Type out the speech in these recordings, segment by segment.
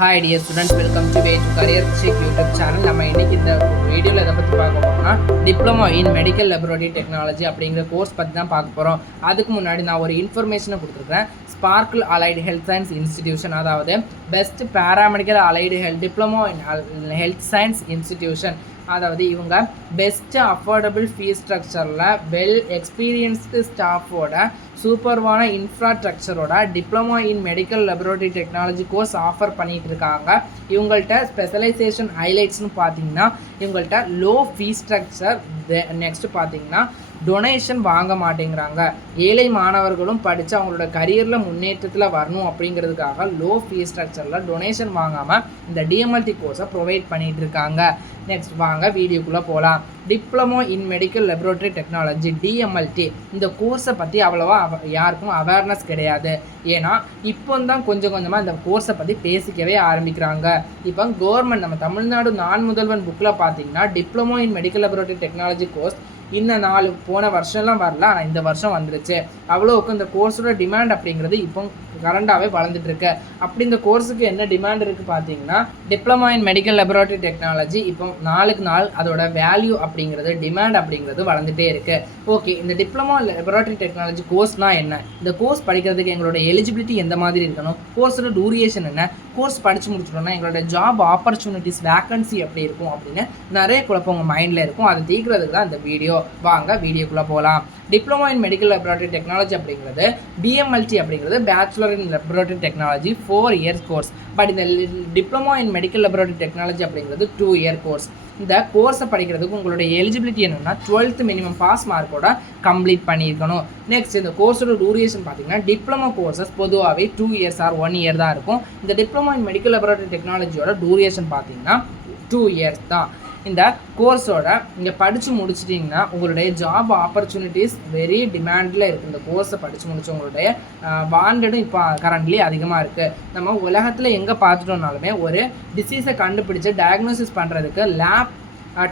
Hi dear students, welcome to Way to Career Check YouTube channel. நம்ம இன்னைக்கு இந்த வீடியோவில் எதை பற்றி பார்க்க போகிறோம்னா diploma in medical laboratory technology அப்படிங்கிற கோர்ஸ் பற்றி தான் பார்க்க போகிறோம். அதுக்கு முன்னாடி நான் ஒரு இன்ஃபர்மேஷனை கொடுத்துருக்கேன். Sparkle allied health science institution, அதாவது best paramedical allied diploma in health science institution, அதாவது இவங்க பெஸ்ட் அஃபோர்டபுள் ஃபீஸ் ஸ்ட்ரக்சரில் வெல் எக்ஸ்பீரியன்ஸ்டு ஸ்டாஃபோட சூப்பர்வான இன்ஃப்ராஸ்ட்ரக்சரோட diploma in medical laboratory technology course offer பண்ணிகிட்டு இருக்காங்க. இவங்கள்ட்ட ஸ்பெஷலைசேஷன் ஹைலைட்ஸ்னு பார்த்தீங்கன்னா இவங்கள்ட்ட லோ ஃபீஸ் ஸ்ட்ரக்சர், நெக்ஸ்ட் பார்த்தீங்கன்னா டொனேஷன் வாங்க மாட்டேங்கிறாங்க. ஏழை மாணவர்களும் படித்து அவங்களோட கரியரில் முன்னேற்றத்தில் வரணும் அப்படிங்கிறதுக்காக லோ ஃபீஸ் ஸ்ட்ரக்சரில் டொனேஷன் வாங்காமல் இந்த டிஎம்எல்டி கோர்ஸை ப்ரொவைட் பண்ணிகிட்டு இருக்காங்க. நெக்ஸ்ட் வாங்க வீடியோக்குள்ளே போகலாம். Diploma in medical laboratory technology DMLT இந்த கோர்ஸை பற்றி அவ்வளோவா யாருக்கும் அவேர்னஸ் கிடையாது. ஏன்னா இப்போ தான் கொஞ்சம் கொஞ்சமாக இந்த கோர்ஸை பற்றி பேசிக்கவே ஆரம்பிக்கிறாங்க. இப்போ கவர்மெண்ட் நம்ம தமிழ்நாடு நான் முதல்வன் புக்கில் பார்த்தீங்கன்னா diploma in medical laboratory technology course இன்னும் போன வருஷம்லாம் வரல, ஆனால் இந்த வருஷம் வந்துருச்சு. அவ்வளோவுக்கு இந்த கோர்ஸோட டிமாண்ட் அப்படிங்கிறது இப்போ கரண்டாகவே வளர்ந்துட்டுருக்கு. அப்படி இந்த கோர்ஸுக்கு என்ன டிமாண்ட் இருக்குது பார்த்தீங்கன்னா diploma in medical laboratory technology இப்போ நாளுக்கு நாள் அதோட வேல்யூ அப்படிங்கிறது டிமாண்ட் அப்படிங்கிறது வளர்ந்துட்டே இருக்குது. ஓகே, இந்த டிப்ளமோ லெபரட்டரி டெக்னாலஜி கோர்ஸ்னால் என்ன, இந்த கோர்ஸ் படிக்கிறதுக்கு எங்களோட எலிஜிபிலிட்டி எந்த மாதிரி இருக்கணும், கோர்ஸோட டூரியேஷன் என்ன, கோர்ஸ் படித்து முடிச்சிட்டோம்னா எங்களோட ஜாப் ஆப்பர்ச்சுனிட்டிஸ் வேக்கன்சி எப்படி இருக்கும் அப்படின்னு நிறைய குழப்பம் உங்கள் மைண்டில் இருக்கும். அதை தீர்க்கிறதுக்கு தான் இந்த வீடியோ. வாங்க வீடியோக்குள்ளே போகலாம். Diploma in medical laboratory technology அப்படிங்கிறது பிஎம்எல்டி அப்படிங்கிறது bachelor in laboratory technology 4 years course. But இந்த diploma in medical laboratory technology அப்படிங்கிறது 2 இயர் கோர்ஸ். இந்த கோர்ஸை படிக்கிறதுக்கு உங்களுடைய எலிஜிபிலிட்டி என்னென்னா 12th மினிமம் பாஸ் மார்க்கோட கம்ப்ளீட் பண்ணியிருக்கணும். நெக்ஸ்ட் இந்த கோர்ஸோட டூரேஷன் பார்த்தீங்கன்னா டிப்ளமோ கோர்சஸ் பொதுவாகவே 2 இயர்ஸ் ஆர் 1 இயர் தான் இருக்கும். இந்த டிப்ளமோ இன் மெடிக்கல் லெபரட்டரி டெக்னாலஜியோட டூரேஷன் பார்த்தீங்கன்னா 2 இயர்ஸ் தான். இந்த கோர்ஸோட இங்கே படித்து முடிச்சிட்டிங்கன்னா உங்களுடைய ஜாப் ஆப்பர்ச்சுனிட்டிஸ் வெரி டிமாண்டில் இருக்குது. இந்த கோர்ஸை படித்து முடிச்சவங்களுடைய வாண்டடும் இப்போ கரண்ட்லி அதிகமாக இருக்குது. நம்ம உலகத்தில் எங்கே பார்த்துட்டோம்னாலுமே ஒரு டிசீஸை கண்டுபிடிச்சு டயக்னோசிஸ் பண்ணுறதுக்கு லேப்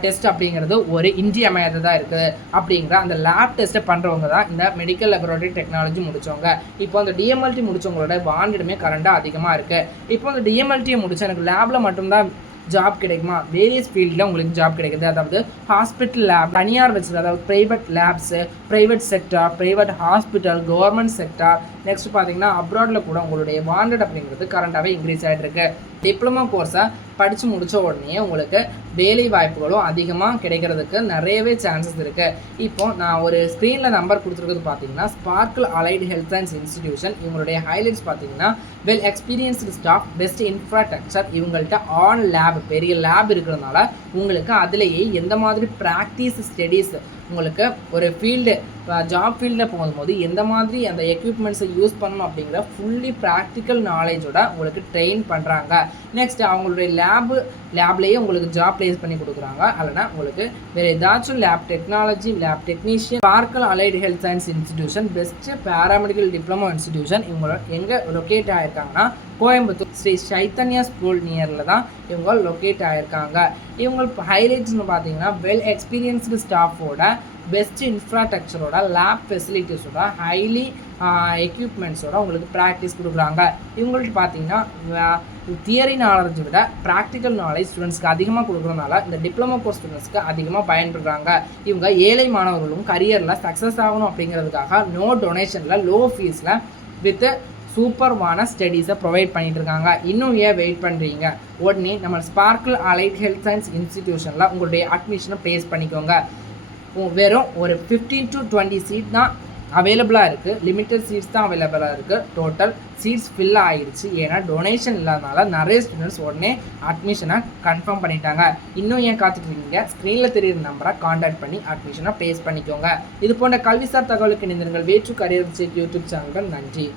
டெஸ்ட் அப்படிங்கிறது ஒரு இன்றியமையாததாக இருக்குது. அப்படிங்கிற அந்த லேப் டெஸ்ட்டை பண்ணுறவங்க தான் இந்த மெடிக்கல் லெபரட்டரி டெக்னாலஜி முடித்தவங்க. இப்போ அந்த டிஎம்எல்டி முடித்தவங்களோட வாண்டடுமே கரண்டாக அதிகமாக இருக்குது. இப்போ அந்த டிஎம்எல்டியை முடிச்சு எனக்கு லேபில் மட்டும்தான் ஜாப் கிடைக்குமா, வேரியஸ் ஃபீல்டில் உங்களுக்கு ஜாப் கிடைக்குது. அதாவது ஹாஸ்பிட்டல் லேப், தனியார் வச்சு, அதாவது private lapse, private sector, private hospital, government sector, next பார்த்தீங்கன்னா அப்ராடில் கூட உங்களுடைய வாண்டட் அப்படிங்கிறது கரண்டாகவே இன்க்ரீஸ் ஆகிட்டு இருக்கு. டிப்ளமோ கோர்ஸை படித்து முடித்த உடனே உங்களுக்கு வேலை வாய்ப்புகளும் அதிகமாக கிடைக்கிறதுக்கு நிறையவே சான்சஸ் இருக்குது. இப்போ நான் ஒரு ஸ்க்ரீனில் நம்பர் கொடுத்துருக்கிறது பார்த்தீங்கன்னா sparkle allied health science institution. இவங்களுடைய ஹைலைட்ஸ் பார்த்தீங்கன்னா well experienced staff, best infrastructure, இவங்கள்ட்ட ஆன் லேப், பெரிய லேப் இருக்கிறதுனால உங்களுக்கு அதிலேயே எந்த மாதிரி ப்ராக்டிஸ் ஸ்டடீஸ், உங்களுக்கு ஒரு ஃபீல்டு ஜாப் ஃபீல்டில் போகும்போது எந்த மாதிரி அந்த எக்யூப்மெண்ட்ஸை யூஸ் பண்ணணும் அப்படிங்கிற ஃபுல்லி ப்ராக்டிக்கல் நாலேஜோட உங்களுக்கு ட்ரெயின் பண்ணுறாங்க. நெக்ஸ்ட் அவங்களுடைய லேப்லேயே உங்களுக்கு ஜாப் ப்ளேஸ் பண்ணி கொடுக்குறாங்க. இல்லைனா உங்களுக்கு வேறு ஏதாச்சும் lab technology, lab technician, sparkle allied health science institution, best paramedical diploma institution இவங்க எங்கே லொக்கேட் ஆகிருக்காங்கன்னா கோயம்புத்தூர் ஸ்ரீ சைத்தன்யா ஸ்கூல் நியரில் தான் இவங்க லொக்கேட் ஆகிருக்காங்க. இவங்க ஹைலைட்ஸ்னு பார்த்தீங்கன்னா வெல் எக்ஸ்பீரியன்ஸ்டு ஸ்டாஃபோட, பெஸ்ட் இன்ஃப்ராஸ்ட்ரக்சரோட, லேப் ஃபெசிலிட்டிஸோட, ஹைலி எக்யூப்மெண்ட்ஸோட உங்களுக்கு ப்ராக்டிஸ் கொடுக்குறாங்க. இவங்கள்ட்ட பார்த்தீங்கன்னா தியரி நாலேஜை விட ப்ராக்டிக்கல் நாலேஜ் ஸ்டூடெண்ட்ஸ்க்கு அதிகமாக கொடுக்குறதுனால இந்த டிப்ளமோ கோர்ஸ் ஸ்டூடெண்ட்ஸ்க்கு அதிகமாக பயன்படுறாங்க. இவங்க ஏழை மாணவர்களும் கரியரில் சக்ஸஸ் ஆகணும் அப்படிங்கிறதுக்காக நோ டொனேஷனில் லோ ஃபீஸில் வித் சூப்பர்வான ஸ்டடீஸை ப்ரொவைட் பண்ணிட்டு இருக்காங்க. இன்னும் ஏன் வெயிட் பண்ணுறீங்க, உடனே நம்ம ஸ்பார்க்கிள் அலைட் ஹெல்த் சயின்ஸ் இன்ஸ்டிடியூஷனில் உங்களுடைய அட்மிஷனை ப்ளேஸ் பண்ணிக்கோங்க. வெறும் ஒரு 15 to 20 சீட் தான் அவைலபிளாக இருக்குது. லிமிட்டட் சீட்ஸ் தான் அவைலபிளாக இருக்குது. டோட்டல் சீட்ஸ் ஃபில் ஆகிடுச்சு. ஏன்னா டொனேஷன் இல்லாதனால நிறைய ஸ்டூடெண்ட்ஸ் உடனே அட்மிஷனை கன்ஃபார்ம் பண்ணிட்டாங்க. இன்னும் ஏன் காத்துட்ருக்கீங்க, ஸ்க்ரீனில் தெரியுற நம்பரை காண்டாக்ட் பண்ணி அட்மிஷனை ப்ளேஸ் பண்ணிக்கோங்க. இது போன்ற கல்விசார் தகவலுக்கு இணைந்திருங்கள். Way to career check YouTube சேனல்கள். நன்றி.